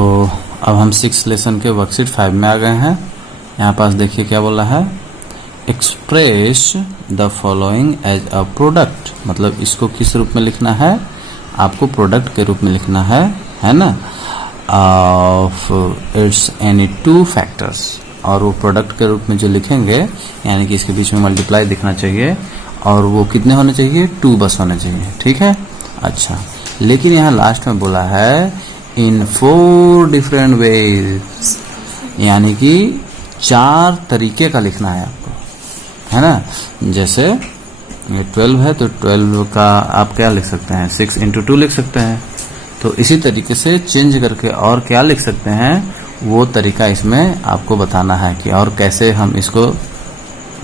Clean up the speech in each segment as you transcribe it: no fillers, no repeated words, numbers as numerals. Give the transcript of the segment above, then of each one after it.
तो अब हम 6 लेसन के वर्कशीट 5 में आ गए हैं। यहाँ पास देखिए क्या बोला है, express the following as a product, मतलब इसको किस रूप में लिखना है, आपको प्रोडक्ट के रूप में लिखना है ना, of its any two factors. और वो प्रोडक्ट के रूप में जो लिखेंगे यानी कि इसके बीच में मल्टीप्लाई दिखना चाहिए और वो कितने होने चाहिए, 2 बस होने चाहिए, ठीक है। अच्छा, लेकिन यहाँ लास्ट में बोला है इन 4 डिफरेंट वेज, यानी कि 4 तरीके का लिखना है आपको, है ना। जैसे ये 12 है तो 12 का आप क्या लिख सकते हैं, 6 × 2 लिख सकते हैं। तो इसी तरीके से चेंज करके और क्या लिख सकते हैं, वो तरीका इसमें आपको बताना है कि और कैसे हम इसको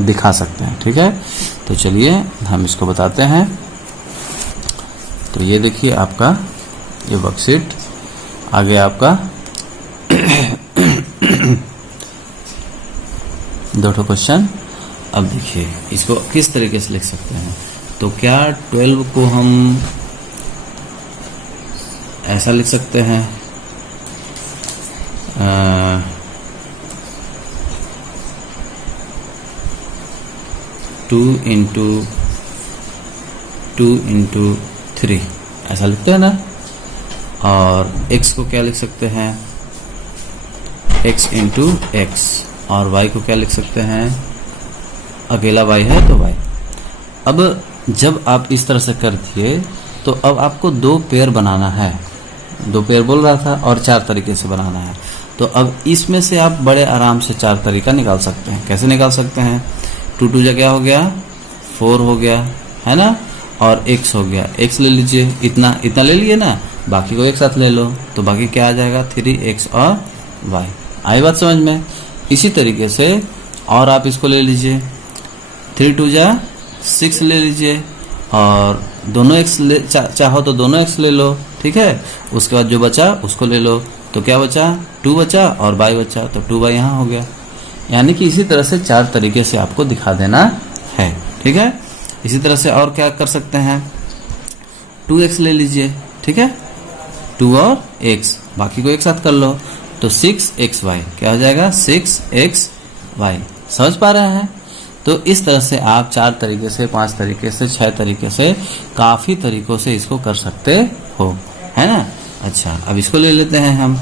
दिखा सकते हैं, ठीक है। तो चलिए हम इसको बताते हैं। तो ये देखिए आपका ये वर्कशीट आ गया आपका 2 क्वेश्चन। अब देखिए इसको किस तरीके से लिख सकते हैं। तो क्या 12 को हम ऐसा लिख सकते हैं, 2 × 2 × 3 ऐसा लिखते हैं ना। और x को क्या लिख सकते हैं, x × x, और y को क्या लिख सकते हैं, अकेला y है तो y। अब जब आप इस तरह से कर दिए तो अब आपको 2 पेयर बनाना है, 2 पेयर बोल रहा था और 4 तरीके से बनाना है। तो अब इसमें से आप बड़े आराम से 4 तरीका निकाल सकते हैं। कैसे निकाल सकते हैं, 2 2 क्या हो गया, 4 हो गया, है ना, और x हो गया। x ले लीजिए, इतना ले लिए ना, बाकी को एक साथ ले लो तो बाकी क्या आ जाएगा, 3x और y। आई बात समझ में। इसी तरीके से और आप इसको ले लीजिए, 3 2 6 ले लीजिए और दोनों x चाहो तो दोनों x ले लो, ठीक है। उसके बाद जो बचा उसको ले लो, तो क्या बचा, 2 बचा और y बचा, तो 2y यहाँ हो गया। यानी कि इसी तरह से 4 तरीके से आपको दिखा देना है, ठीक है। इसी तरह से और क्या कर सकते हैं, 2x ले लीजिए, ठीक है, 2 और x, बाकी को एक साथ कर लो तो 6xy क्या हो जाएगा, 6xy। समझ पा रहे हैं। तो इस तरह से आप 4 तरीके से, 5 तरीके से, 6 तरीके से, काफ़ी तरीकों से इसको कर सकते हो, है ना। अच्छा, अब इसको ले लेते हैं हम,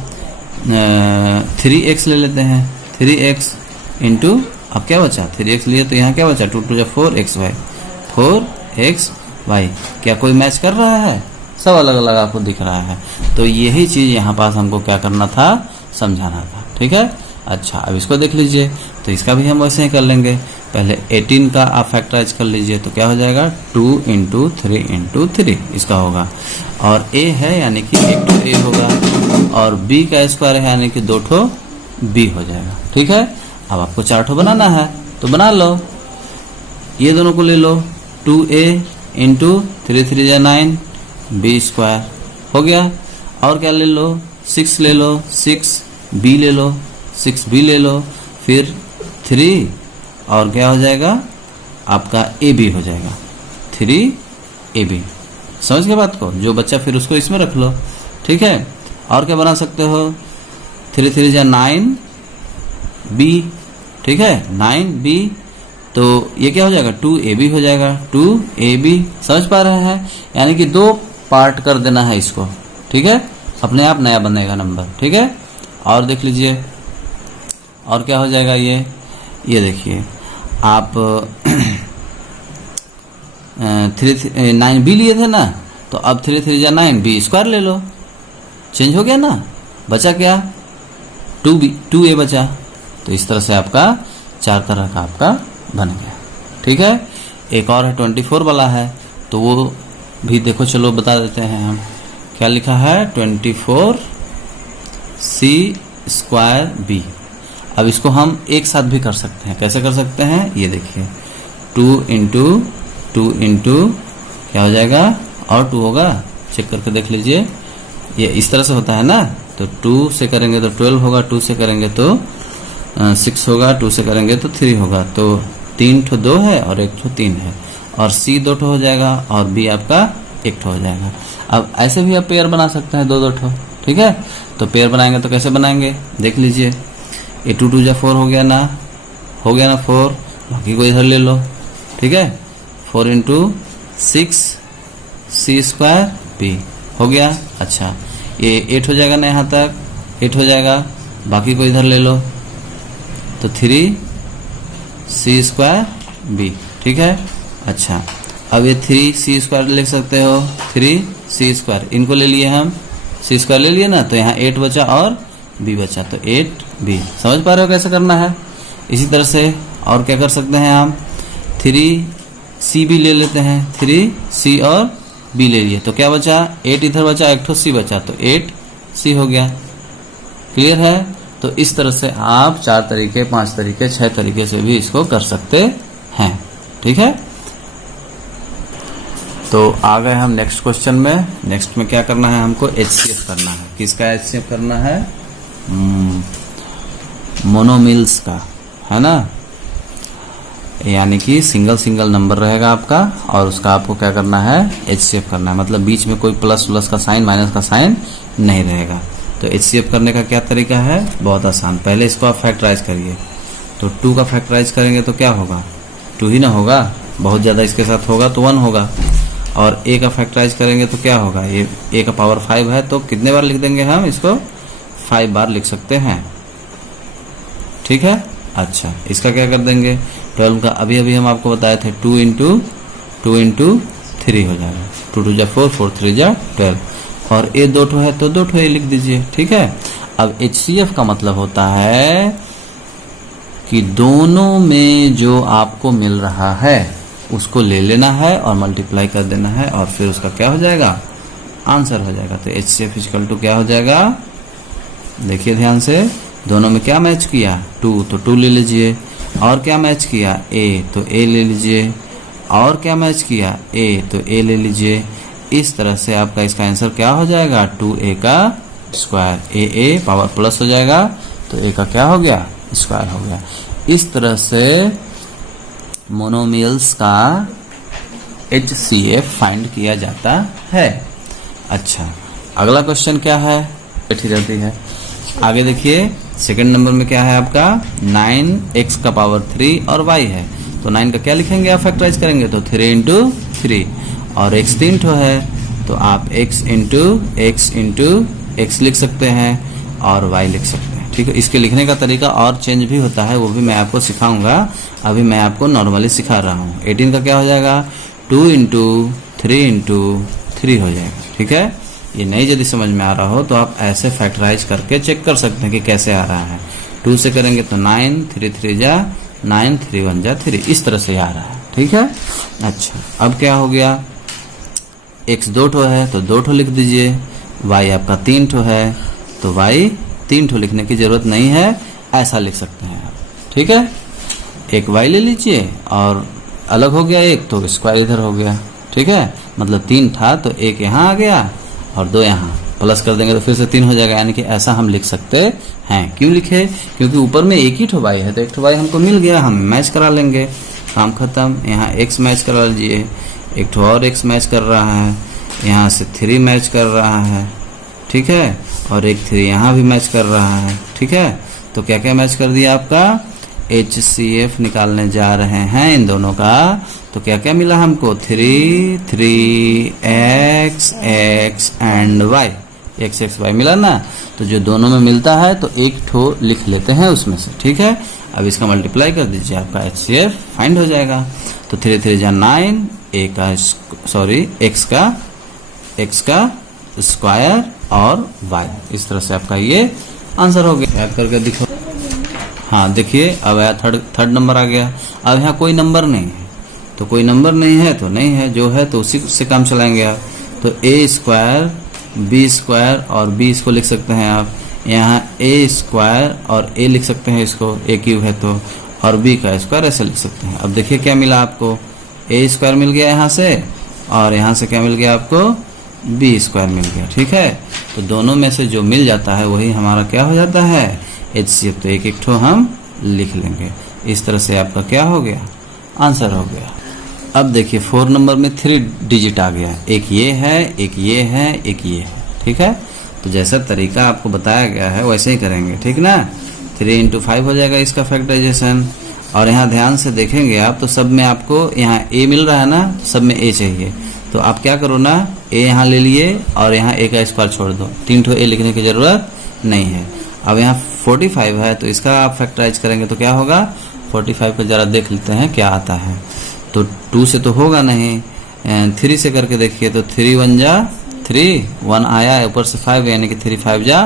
3x ले लेते हैं, 3x × अब क्या बचा, 3x लिए तो यहाँ क्या बचा, 2 2 4xy, 4xy। क्या कोई मैच कर रहा है, सब अलग अलग आपको दिख रहा है। तो यही चीज़ यहाँ पास हमको क्या करना था, समझाना था, ठीक है। अच्छा, अब इसको देख लीजिए, तो इसका भी हम वैसे ही कर लेंगे। पहले 18 का आप फैक्टराइज कर लीजिए तो क्या हो जाएगा, 2 × 3 × 3 इसका होगा। और a है यानी कि 1 ठो a होगा, और b का स्क्वायर है यानी कि 2 ठो b हो जाएगा, ठीक है। अब आपको 4 ठो बनाना है तो बना लो, ये दोनों को ले लो, 2a × 3 3 9 b स्क्वायर हो गया। और क्या ले लो, 6 ले लो, 6b ले लो, 6b ले लो, फिर 3 और क्या हो जाएगा आपका ab हो जाएगा, 3ab। समझ गए बात को, जो बच्चा फिर उसको इसमें रख लो, ठीक है। और क्या बना सकते हो, 3 3 9b, ठीक है, 9b, तो ये क्या हो जाएगा, 2ab हो जाएगा, 2ab। समझ पा रहे हैं, यानी कि 2 पार्ट कर देना है इसको, ठीक है, अपने आप नया बनेगा नंबर, ठीक है। और देख लीजिए और क्या हो जाएगा, ये देखिए आप 9b लिए थे ना, तो अब 3 3 9b स्क्वायर ले लो, चेंज हो गया ना, बचा क्या, 2a बचा। तो इस तरह से आपका 4 तरह का आपका बन गया, ठीक है। एक और है 24 वाला है, तो वो भी देखो, चलो बता देते हैं हम। क्या लिखा है, 24c²b। अब इसको हम एक साथ भी कर सकते हैं। कैसे कर सकते हैं, ये देखिए, 2 × 2 × क्या हो जाएगा, और 2 होगा, चेक करके देख लीजिए, ये इस तरह से होता है ना। तो 2 से करेंगे तो 12 होगा, 2 से करेंगे तो 6 होगा, 2 से करेंगे तो 3 होगा। तो 3 ठो 2 है और 1 ठो 3 है, और c 2 ठो हो जाएगा और b आपका 1 ठो हो जाएगा। अब ऐसे भी आप पेयर बना सकते हैं, 2 2 ठो, ठीक है। तो पेयर बनाएंगे तो कैसे बनाएंगे देख लीजिए, ये 2 2 जा 4 हो गया ना, 4, बाकी को इधर ले लो, ठीक है। 4 इंटू 6 सी स्क्वायर बी हो गया। अच्छा ये 8 हो जाएगा ना, यहाँ तक 8 हो जाएगा, बाकी को इधर ले लो, तो 3 सी स्क्वायर बी, ठीक है। अच्छा अब ये 3 सी स्क्वायर लिख सकते हो, 3 सी स्क्वायर, इनको ले लिए हम, सी स्क्वायर ले लिए ना, तो यहाँ 8 बचा और बी बचा, तो 8 बी। समझ पा रहे हो कैसे करना है। इसी तरह से और क्या कर सकते हैं हम, 3 सी भी ले लेते हैं, 3 सी और बी ले लिए, तो क्या बचा, 8 इधर बचा, एक ठो सी बचा, तो 8 सी हो गया। क्लियर है। तो इस तरह से आप 4 तरीके, 5 तरीके, 6 तरीके से भी इसको कर सकते हैं, ठीक है। तो आ गए हम नेक्स्ट क्वेश्चन में। नेक्स्ट में क्या करना है, हमको HCF करना है। किसका HCF करना है, मोनोमिल्स का, है ना, यानी कि सिंगल सिंगल नंबर रहेगा आपका और उसका आपको क्या करना है, HCF करना है। मतलब बीच में कोई प्लस प्लस का साइन, माइनस का साइन नहीं रहेगा। तो HCF करने का क्या तरीका है, बहुत आसान। पहले इसको आप फैक्टराइज करिए, तो 2 का फैक्टराइज करेंगे तो क्या होगा, 2 ही ना होगा, बहुत ज़्यादा इसके साथ होगा तो 1 होगा। और a का फैक्टराइज करेंगे तो क्या होगा, ये a का पावर 5 है, तो कितने बार लिख देंगे हम इसको, 5 बार लिख सकते हैं, ठीक है। अच्छा इसका क्या कर देंगे, 12 का अभी अभी हम आपको बताए थे, 2 इंटू 3 हो जाएगा, 2 2 जा 4, 4 3 जा 12, और a 2 ठो है तो 2 ठो a लिख दीजिए, ठीक है। अब HCF का मतलब होता है कि दोनों में जो आपको मिल रहा है उसको ले लेना है और मल्टीप्लाई कर देना है, और फिर उसका क्या हो जाएगा, आंसर हो जाएगा। तो HCF इक्वल टू क्या हो जाएगा, देखिए ध्यान से, दोनों में क्या मैच किया, 2, तो 2 ले लीजिए, और क्या मैच किया, a, तो a ले लीजिए, और क्या मैच किया, a, तो a ले लीजिए। इस तरह से आपका इसका आंसर क्या हो जाएगा, 2a का स्क्वायर, a पावर प्लस हो जाएगा, तो a का क्या हो गया, स्क्वायर हो गया। इस तरह से मोनोमिल्स का HCF फाइंड किया जाता है। अच्छा अगला क्वेश्चन क्या है, बैठी रहती है। आगे देखिए सेकंड नंबर में क्या है आपका, 9x का पावर 3 और y है, तो 9 का क्या लिखेंगे आप, फैक्टराइज करेंगे तो 3 इंटू 3, और x 3 ठो है तो आप x इंटू x लिख सकते हैं और y लिख सकते हैं, ठीक है। इसके लिखने का तरीका और चेंज भी होता है, वो भी मैं आपको सिखाऊंगा, अभी मैं आपको नॉर्मली सिखा रहा हूँ। 18 का क्या हो जाएगा, 2 इंटू 3 हो जाएगा, ठीक है। ये नहीं यदि समझ में आ रहा हो तो आप ऐसे फैक्टराइज करके चेक कर सकते हैं कि कैसे आ रहा है। 2 से करेंगे तो 9, 3 3 जा 9, 3 1 जा 3, इस तरह से आ रहा है, ठीक है। अच्छा अब क्या हो गया, x 2 ठो है तो 2 ठो लिख दीजिए, y आपका 3 ठो है तो y 3 ठो लिखने की जरूरत नहीं है, ऐसा लिख सकते हैं आप, ठीक है। एक y ले लीजिए और अलग हो गया एक, तो स्क्वायर इधर हो गया, ठीक है। मतलब 3 था तो 1 यहाँ आ गया और 2 यहाँ, प्लस कर देंगे तो फिर से 3 हो जाएगा, यानी कि ऐसा हम लिख सकते हैं। क्यों लिखे, क्योंकि ऊपर में एक ही ठो y है, तो एक ठो y हमको मिल गया, हम मैच करा लेंगे, काम खत्म। यहाँ x मैच करा लीजिए, एक ठो और x मैच कर रहा है, यहाँ से 3 मैच कर रहा है, ठीक है, और एक 3 यहाँ भी मैच कर रहा है, ठीक है। तो क्या क्या मैच कर दिया आपका, HCF निकालने जा रहे हैं इन दोनों का, तो क्या क्या मिला हमको, 3 3x and y, x y मिला ना। तो जो दोनों में मिलता है तो एक ठो लिख लेते हैं उसमें से, ठीक है। अब इसका मल्टीप्लाई कर दीजिए, आपका HCF फाइंड हो जाएगा। तो 3 3 जा 9, x का स्क्वायर और y, इस तरह से आपका ये आंसर हो गया। याद करके दिखो, हाँ देखिए अब आया थर्ड नंबर आ गया। अब यहाँ कोई नंबर नहीं है, तो कोई नंबर नहीं है तो नहीं है, जो है तो उसी से काम चलाएंगे आप। तो a स्क्वायर b स्क्वायर और b इसको लिख सकते हैं आप, यहाँ a स्क्वायर और a लिख सकते हैं इसको, a क्यूब है तो, और b का स्क्वायर ऐसे लिख सकते हैं। अब देखिए क्या मिला आपको, a स्क्वायर मिल गया यहाँ से, और यहाँ से क्या मिल गया आपको, b स्क्वायर मिल गया, ठीक है। तो दोनों में से जो मिल जाता है वही हमारा क्या हो जाता है, HCF। तो एक एक ठो हम लिख लेंगे, इस तरह से आपका क्या हो गया, आंसर हो गया। अब देखिए 4 नंबर में 3 डिजिट आ गया, एक ये है, एक ये है, एक ये है, ठीक है। तो जैसा तरीका आपको बताया गया है वैसे ही करेंगे, ठीक ना। 3 इंटू 5 हो जाएगा इसका फैक्टराइजेशन। और यहाँ ध्यान से देखेंगे आप तो सब में आपको यहाँ a मिल रहा है ना, सब में a चाहिए। तो आप क्या करो ना, a यहाँ ले लिए और यहाँ a का स्क्वायर छोड़ दो, 3 ठो a लिखने की जरूरत नहीं है। अब यहाँ 45 है तो इसका आप फैक्टराइज करेंगे तो क्या होगा, 45 को जरा देख लेते हैं क्या आता है। तो 2 से तो होगा नहीं, 3 से करके देखिए तो 3 1 जा 3, 1 आया ऊपर से 5 यानी कि 3 5 जा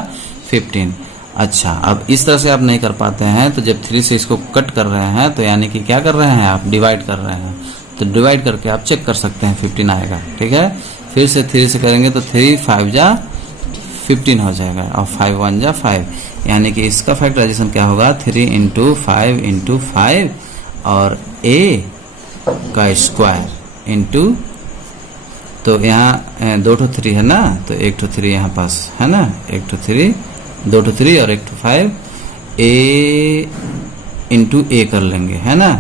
15। अच्छा, अब इस तरह से आप नहीं कर पाते हैं तो जब 3 से इसको कट कर रहे हैं तो यानी कि क्या कर रहे हैं आप, डिवाइड कर रहे हैं। तो डिवाइड करके आप चेक कर सकते हैं 15 आएगा, ठीक है। फिर से 3 से करेंगे तो 3 5 जा 15 हो जाएगा और 5 1 जा 5, यानी कि इसका फैक्टराइजेशन क्या होगा, 3 इंटू 5 इंटू 5 और a का स्क्वायर इंटू, तो यहाँ 2 3 है ना, तो 1 3 यहाँ पास है ना, 1 3 2 3 और 1 5 a इंटू a कर लेंगे, है ना,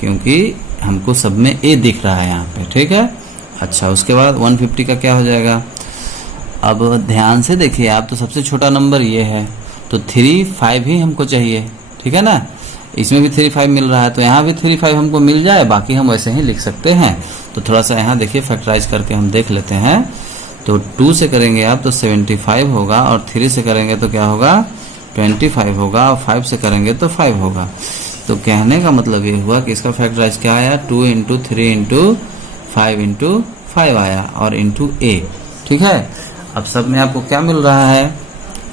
क्योंकि हमको सब में a दिख रहा है यहाँ पे, ठीक है। अच्छा, उसके बाद 150 का क्या हो जाएगा। अब ध्यान से देखिए आप, तो सबसे छोटा नंबर ये है तो 3 5 ही हमको चाहिए, ठीक है ना। इसमें भी 3 5 मिल रहा है तो यहाँ भी 3 5 हमको मिल जाए, बाकी हम वैसे ही लिख सकते हैं। तो थोड़ा सा यहाँ देखिए फैक्टराइज करके हम देख लेते हैं। तो 2 से करेंगे आप तो 75 होगा और 3 से करेंगे तो क्या होगा, 25 होगा और 5 से करेंगे तो 5 होगा। तो कहने का मतलब ये हुआ कि इसका फैक्टराइज क्या आया, 2 इंटू 3 इंटू 5 इंटू 5 आया और इंटू a, ठीक है। अब सब में आपको क्या मिल रहा है,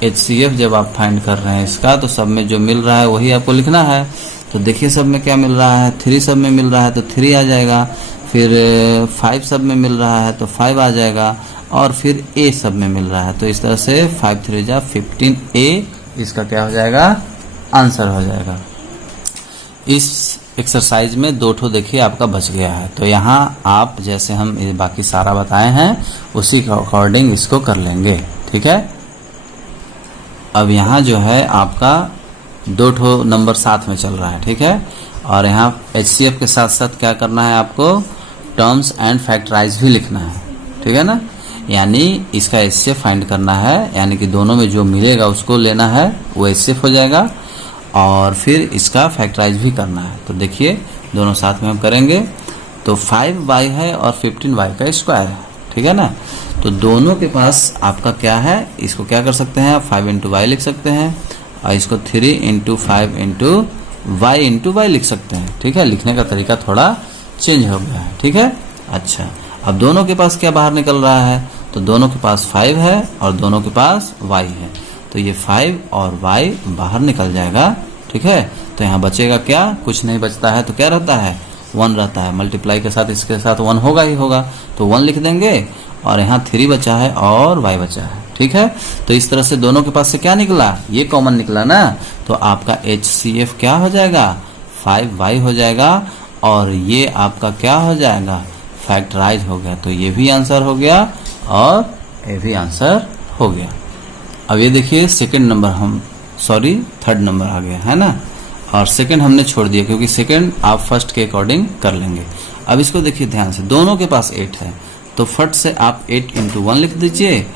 HCF जब आप फाइंड कर रहे हैं इसका तो सब में जो मिल रहा है वही आपको लिखना है। तो देखिए सब में क्या मिल रहा है, 3 सब में मिल रहा है तो 3 आ जाएगा, फिर 5 सब में मिल रहा है तो 5 आ जाएगा और फिर a सब में मिल रहा है। तो इस तरह से 5 3 जा 15a इसका क्या हो जाएगा, आंसर हो जाएगा। इस एक्सरसाइज में 2 ठो देखिए आपका बच गया है। तो यहाँ आप जैसे हम बाकी सारा बताए हैं उसी के अकॉर्डिंग इसको कर लेंगे, ठीक है। अब यहाँ जो है आपका 2 ठो नंबर साथ में चल रहा है, ठीक है। और यहाँ HCF के साथ साथ क्या करना है आपको, टर्म्स एंड फैक्टराइज भी लिखना है, ठीक है ना। यानी इसका HCF फाइंड करना है, यानी कि दोनों में जो मिलेगा उसको लेना है, वो HCF हो जाएगा और फिर इसका फैक्टराइज भी करना है। तो देखिए दोनों साथ में हम करेंगे तो 5y है और 15y का स्क्वायर है, ठीक है ना। तो दोनों के पास आपका क्या है, इसको क्या कर सकते हैं आप, 5 इंटू वाई लिख सकते हैं और इसको 3 इंटू 5 इंटू वाई लिख सकते हैं, ठीक है। लिखने का तरीका थोड़ा चेंज हो गया है, ठीक है। अच्छा, अब दोनों के पास क्या बाहर निकल रहा है, तो दोनों के पास 5 है और दोनों के पास y है, तो ये 5 और y बाहर निकल जाएगा, ठीक है। तो यहाँ बचेगा क्या, कुछ नहीं बचता है तो क्या रहता है, 1 रहता है। मल्टीप्लाई के साथ इसके साथ 1 होगा ही होगा, तो 1 लिख देंगे और यहाँ 3 बचा है और y बचा है, ठीक है। तो इस तरह से दोनों के पास से क्या निकला, ये कॉमन निकला ना, तो आपका HCF क्या हो जाएगा, 5y हो जाएगा और ये आपका क्या हो जाएगा, फैक्टराइज हो गया। तो ये भी आंसर हो गया और ये भी आंसर हो गया। अब ये देखिए सेकंड नंबर थर्ड नंबर आ गया है ना, और सेकंड हमने छोड़ दिया क्योंकि सेकंड आप फर्स्ट के अकॉर्डिंग कर लेंगे। अब इसको देखिए ध्यान से, दोनों के पास 8 है तो फट से आप 8 इंटू 1 लिख दीजिए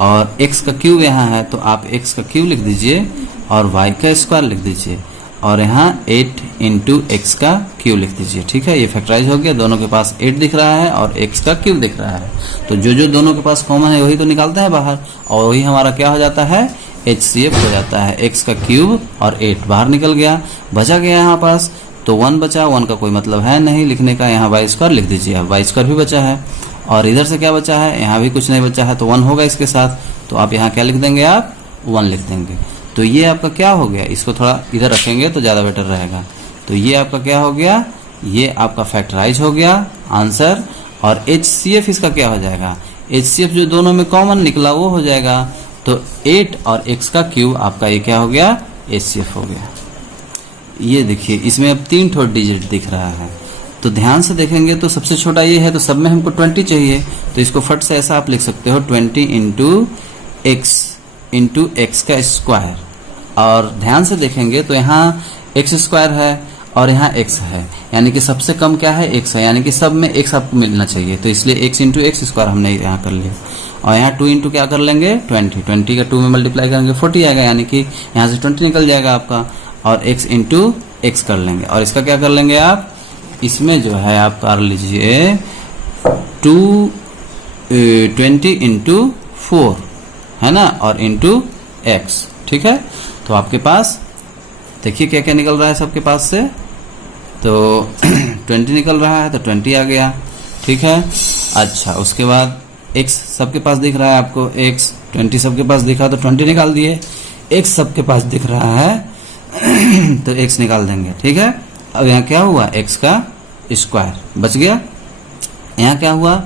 और x का क्यूब यहाँ है तो आप x का क्यूब लिख दीजिए और y का स्क्वायर लिख दीजिए और यहाँ 8 इंटू एक्स का क्यूब लिख दीजिए, ठीक है। ये फैक्टराइज हो गया, दोनों के पास 8 दिख रहा है और x का क्यूब दिख रहा है। तो जो जो दोनों के पास कॉमन है वही तो निकालते हैं बाहर और वही हमारा क्या हो जाता है, HCF हो जाता है। x का क्यूब और 8 बाहर निकल गया, बचा गया यहाँ पास तो 1 बचा, 1 का कोई मतलब है नहीं लिखने का, यहाँ y स्क्वायर लिख दीजिए। अब y स्क्वायर भी बचा है और इधर से क्या बचा है, यहाँ भी कुछ नहीं बचा है तो 1 होगा इसके साथ, तो आप यहाँ क्या लिख देंगे, आप 1 लिख देंगे। तो ये आपका क्या हो गया, इसको थोड़ा इधर रखेंगे तो ज़्यादा बेटर रहेगा। तो ये आपका क्या हो गया, ये आपका फैक्टराइज हो गया आंसर। और HCF इसका क्या हो जाएगा, HCF जो दोनों में कॉमन निकला वो हो जाएगा। तो 8 और x का क्यूब आपका ये क्या हो गया, HCF हो गया। ये देखिए इसमें अब 3 ठो डिजिट दिख रहा है, तो ध्यान से देखेंगे तो सबसे छोटा ये है तो सब में हमको 20 चाहिए, तो इसको फट से ऐसा आप लिख सकते हो 20 इंटू एक्स का स्क्वायर। और ध्यान से देखेंगे तो यहाँ एक्स स्क्वायर है और यहाँ x है, यानी कि सबसे कम क्या है, x है, यानी कि सब में x आपको मिलना चाहिए, तो इसलिए x इंटू एक्स स्क्वायर हमने यहाँ कर लिया। और यहाँ 2 इंटू क्या कर लेंगे 20 का 2 में मल्टीप्लाई करेंगे 40 आएगा, यानी कि यहाँ से 20 निकल जाएगा आपका, और x इंटू एक्स कर लेंगे। और इसका क्या कर लेंगे आप, इसमें जो है आप कर लीजिए 20 इंटू 4 है ना, और इंटू एक्स। ठीक है, तो आपके पास देखिए क्या क्या निकल रहा है सबके पास से, तो 20 निकल रहा है तो 20 आ गया। ठीक है, अच्छा उसके बाद x सबके पास दिख रहा है आपको, x 20 सबके पास दिखा तो 20 निकाल दिए, x सबके पास दिख रहा है तो x निकाल देंगे। ठीक है, अब यहाँ क्या हुआ, x का स्क्वायर बच गया, यहाँ क्या हुआ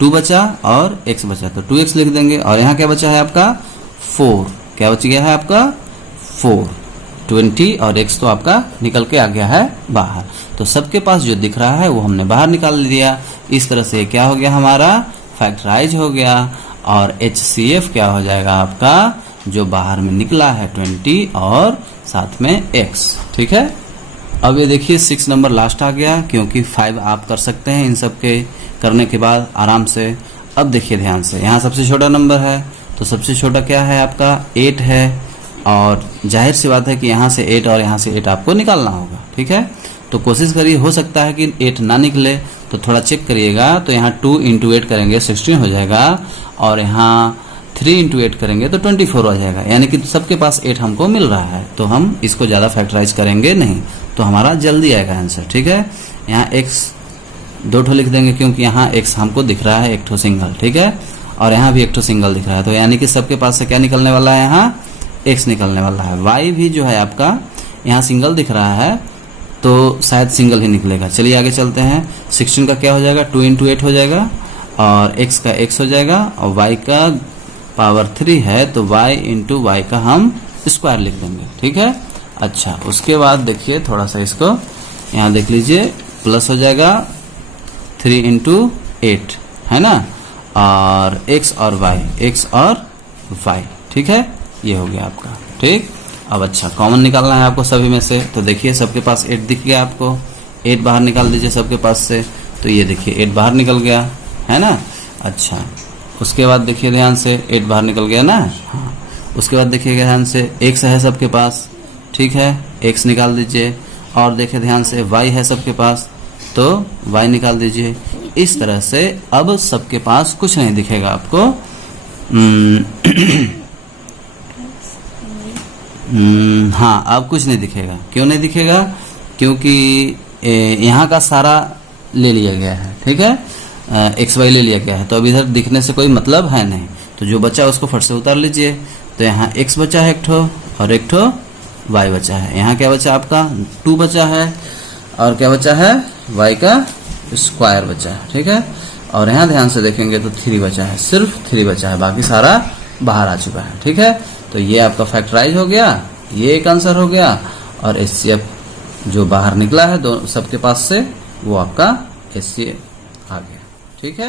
2 बचा और x बचा तो 2x लिख देंगे, और यहाँ क्या बचा है आपका 4, क्या बच गया है आपका 4, 20 और x तो आपका निकल के आ गया है बाहर। तो सबके पास जो दिख रहा है वो हमने बाहर निकाल दिया। इस तरह से क्या हो गया हमारा फैक्टराइज हो गया, और HCF क्या हो जाएगा आपका जो बाहर में निकला है 20 और साथ में x। ठीक है, अब ये देखिए 6 नंबर लास्ट आ गया, क्योंकि 5 आप कर सकते हैं इन सब के करने के बाद आराम से। अब देखिए ध्यान से, यहाँ सबसे छोटा नंबर है तो सबसे छोटा क्या है आपका 8 है, और जाहिर सी बात है कि यहाँ से 8 और यहाँ से 8 आपको निकालना होगा। ठीक है, तो कोशिश करिए, हो सकता है कि 8 ना निकले तो थोड़ा चेक करिएगा। तो यहाँ 2 इंटू 8 करेंगे 16 हो जाएगा, और यहाँ 3 इंटू 8 करेंगे तो 24 हो जाएगा, यानी कि सबके पास 8 हमको मिल रहा है, तो हम इसको ज़्यादा फैक्टराइज करेंगे नहीं, तो हमारा जल्दी आएगा आंसर। ठीक है, यहाँ x 2 ठो लिख देंगे, क्योंकि यहाँ x हमको दिख रहा है 1 ठो सिंगल। ठीक है, और यहाँ भी 1 ठो सिंगल दिख रहा है, तो यानी कि सबके पास से क्या निकलने वाला है, यहाँ x निकलने वाला है। y भी जो है आपका यहाँ सिंगल दिख रहा है, तो शायद सिंगल ही निकलेगा। चलिए आगे चलते हैं। 16 का क्या हो जाएगा 2 इंटू 8 हो जाएगा, और x का x हो जाएगा, और y का पावर 3 है तो y इंटू वाई का हम स्क्वायर लिख देंगे। ठीक है, अच्छा उसके बाद देखिए थोड़ा सा इसको यहाँ देख लीजिए, प्लस हो जाएगा 3 इंटू 8 है ना, और x और y। ठीक है, ये हो गया आपका। ठीक, अब अच्छा कॉमन निकालना है आपको सभी में से, तो देखिए सबके पास 8 दिख गया आपको, 8 बाहर निकाल दीजिए सबके पास से, तो ये देखिए 8 बाहर निकल गया है ना। अच्छा उसके बाद देखिए ध्यान से 8 बाहर निकल गया ना, हाँ। उसके बाद देखिए ध्यान से x है सबके पास, ठीक है, x निकाल दीजिए, और देखिए ध्यान से y है सबके पास, तो y निकाल दीजिए। इस तरह से अब सबके पास कुछ नहीं दिखेगा आपको। हाँ, अब कुछ नहीं दिखेगा। क्यों नहीं दिखेगा, क्योंकि यहाँ का सारा ले लिया गया है। ठीक है, एक्स वाई ले लिया गया है, तो अब इधर दिखने से कोई मतलब है नहीं, तो जो बचा उसको फट से उतार लीजिए। तो यहाँ x बचा है 1 ठो, और 1 ठो y बचा है। यहाँ क्या बचा आपका 2 बचा है, और क्या बचा है y का स्क्वायर बचा है। ठीक है, और यहाँ ध्यान से देखेंगे तो 3 बचा है, सिर्फ 3 बचा है, बाकी सारा बाहर आ चुका है। ठीक है, तो ये आपका फैक्टराइज हो गया, ये एक आंसर हो गया, और HCF जो बाहर निकला है दो सबके पास से वो आपका HCF आ गया। ठीक है।